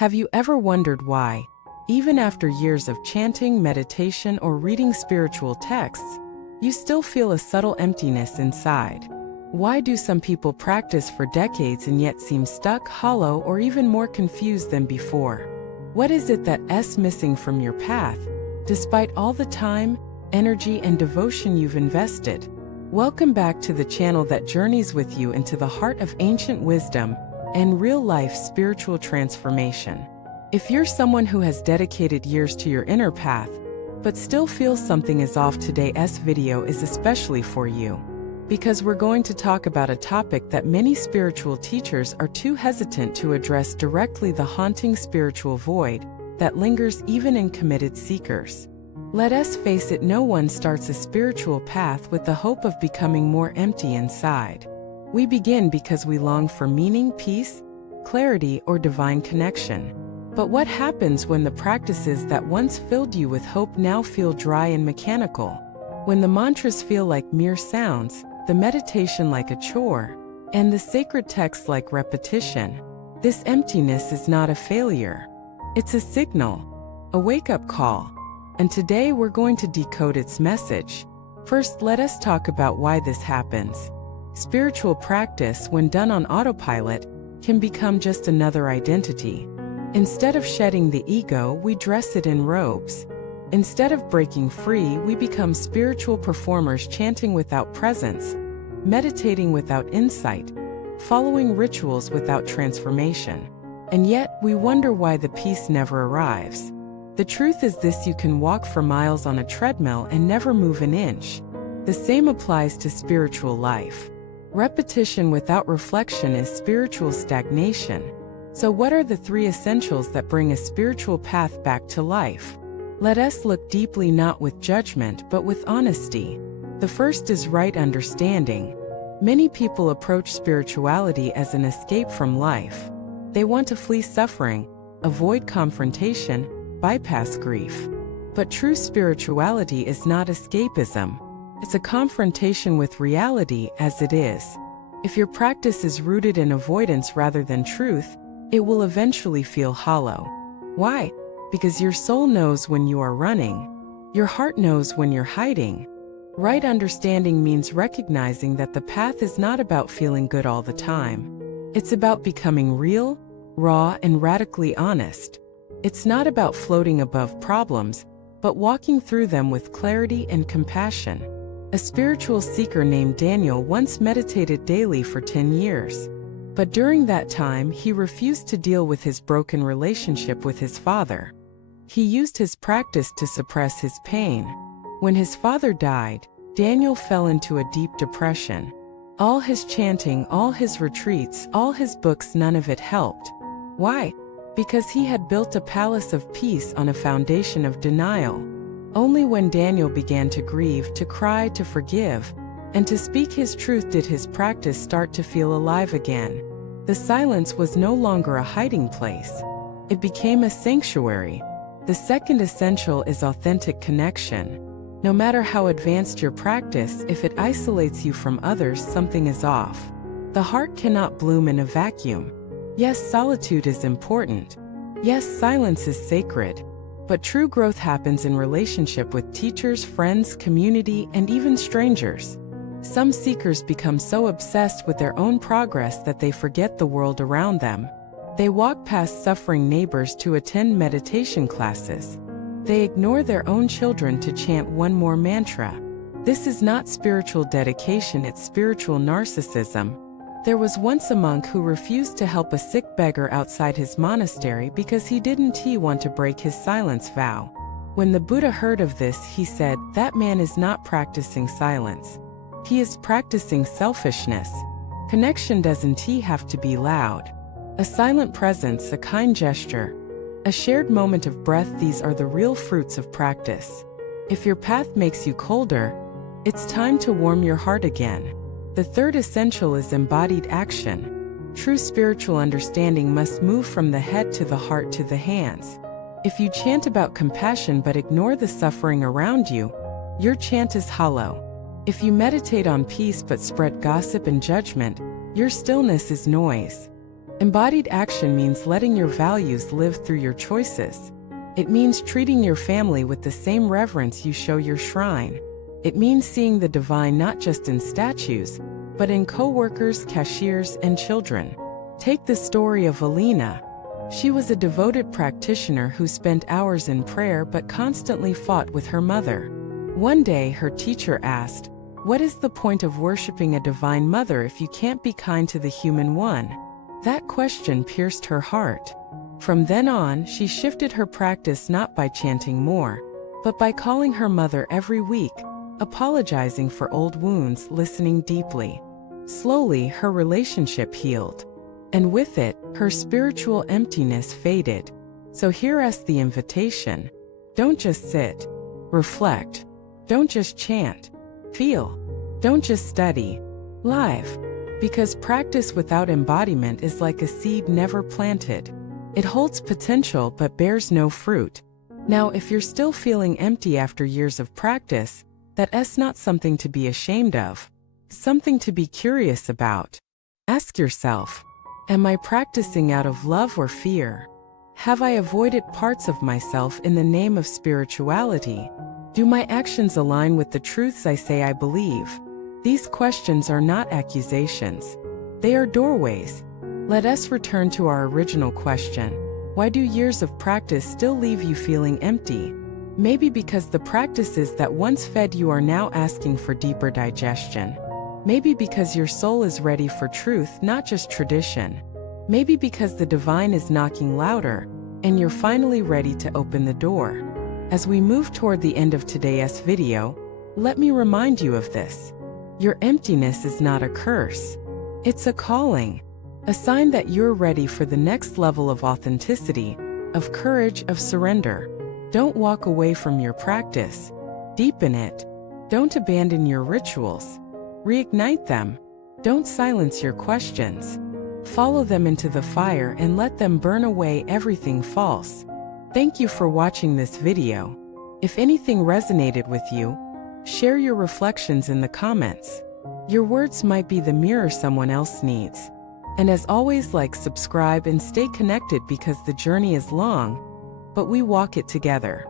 Have you ever wondered why, even after years of chanting, meditation, or reading spiritual texts, you still feel a subtle emptiness inside? Why do some people practice for decades and yet seem stuck, hollow, or even more confused than before? What is it that's missing from your path, despite all the time, energy, and devotion you've invested? Welcome back to the channel that journeys with you into the heart of ancient wisdom and real-life spiritual transformation. If you're someone who has dedicated years to your inner path, but still feels something is off, today's video is especially for you. Because we're going to talk about a topic that many spiritual teachers are too hesitant to address directly: the haunting spiritual void that lingers even in committed seekers. Let us face it, no one starts a spiritual path with the hope of becoming more empty inside. We begin because we long for meaning, peace, clarity, or divine connection. But what happens when the practices that once filled you with hope now feel dry and mechanical? When the mantras feel like mere sounds, the meditation like a chore, and the sacred texts like repetition? This emptiness is not a failure. It's a signal, a wake-up call. And today we're going to decode its message. First, let us talk about why this happens. Spiritual practice, when done on autopilot, can become just another identity. Instead of shedding the ego, we dress it in robes. Instead of breaking free, we become spiritual performers, chanting without presence, meditating without insight, following rituals without transformation. And yet, we wonder why the peace never arrives. The truth is this: you can walk for miles on a treadmill and never move an inch. The same applies to spiritual life. Repetition without reflection is spiritual stagnation. So what are the three essentials that bring a spiritual path back to life? Let us look deeply, not with judgment, but with honesty. The first is right understanding. Many people approach spirituality as an escape from life. They want to flee suffering, avoid confrontation, bypass grief. But true spirituality is not escapism. It's a confrontation with reality as it is. If your practice is rooted in avoidance rather than truth, it will eventually feel hollow. Why? Because your soul knows when you are running. Your heart knows when you're hiding. Right understanding means recognizing that the path is not about feeling good all the time. It's about becoming real, raw, and radically honest. It's not about floating above problems, but walking through them with clarity and compassion. A spiritual seeker named Daniel once meditated daily for 10 years. But during that time, he refused to deal with his broken relationship with his father. He used his practice to suppress his pain. When his father died, Daniel fell into a deep depression. All his chanting, all his retreats, all his books, none of it helped. Why? Because he had built a palace of peace on a foundation of denial. Only when Daniel began to grieve, to cry, to forgive, and to speak his truth did his practice start to feel alive again. The silence was no longer a hiding place. It became a sanctuary. The second essential is authentic connection. No matter how advanced your practice, if it isolates you from others, something is off. The heart cannot bloom in a vacuum. Yes, solitude is important. Yes, silence is sacred. But true growth happens in relationship with teachers, friends, community, and even strangers. Some seekers become so obsessed with their own progress that they forget the world around them. They walk past suffering neighbors to attend meditation classes. They ignore their own children to chant one more mantra. This is not spiritual dedication, it's spiritual narcissism. There was once a monk who refused to help a sick beggar outside his monastery because he didn't want to break his silence vow. When the Buddha heard of this, he said, "That man is not practicing silence. He is practicing selfishness." Connection doesn't have to be loud. A silent presence, a kind gesture, a shared moment of breath, these are the real fruits of practice. If your path makes you colder, it's time to warm your heart again. The third essential is embodied action. True spiritual understanding must move from the head to the heart to the hands. If you chant about compassion but ignore the suffering around you, your chant is hollow. If you meditate on peace but spread gossip and judgment, your stillness is noise. Embodied action means letting your values live through your choices. It means treating your family with the same reverence you show your shrine. It means seeing the divine not just in statues, but in co-workers, cashiers, and children. Take the story of Alina. She was a devoted practitioner who spent hours in prayer but constantly fought with her mother. One day, her teacher asked, "What is the point of worshiping a divine mother if you can't be kind to the human one?" That question pierced her heart. From then on, she shifted her practice not by chanting more, but by calling her mother every week, apologizing for old wounds, listening deeply. Slowly, her relationship healed. And with it, her spiritual emptiness faded. So here's the invitation. Don't just sit. Reflect. Don't just chant. Feel. Don't just study. Live. Because practice without embodiment is like a seed never planted. It holds potential but bears no fruit. Now, if you're still feeling empty after years of practice, that's not something to be ashamed of. Something to be curious about. Ask yourself, am I practicing out of love or fear? Have I avoided parts of myself in the name of spirituality? Do my actions align with the truths I say I believe? These questions are not accusations. They are doorways. Let us return to our original question. Why do years of practice still leave you feeling empty? Maybe because the practices that once fed you are now asking for deeper digestion. Maybe because your soul is ready for truth, not just tradition. Maybe because the divine is knocking louder, and you're finally ready to open the door. As we move toward the end of today's video, let me remind you of this. Your emptiness is not a curse. It's a calling. A sign that you're ready for the next level of authenticity, of courage, of surrender. Don't walk away from your practice. Deepen it. Don't abandon your rituals. Reignite them. Don't silence your questions. Follow them into the fire and let them burn away everything false. Thank you for watching this video. If anything resonated with you, share your reflections in the comments. Your words might be the mirror someone else needs. And as always, like, subscribe, and stay connected because the journey is long, but we walk it together.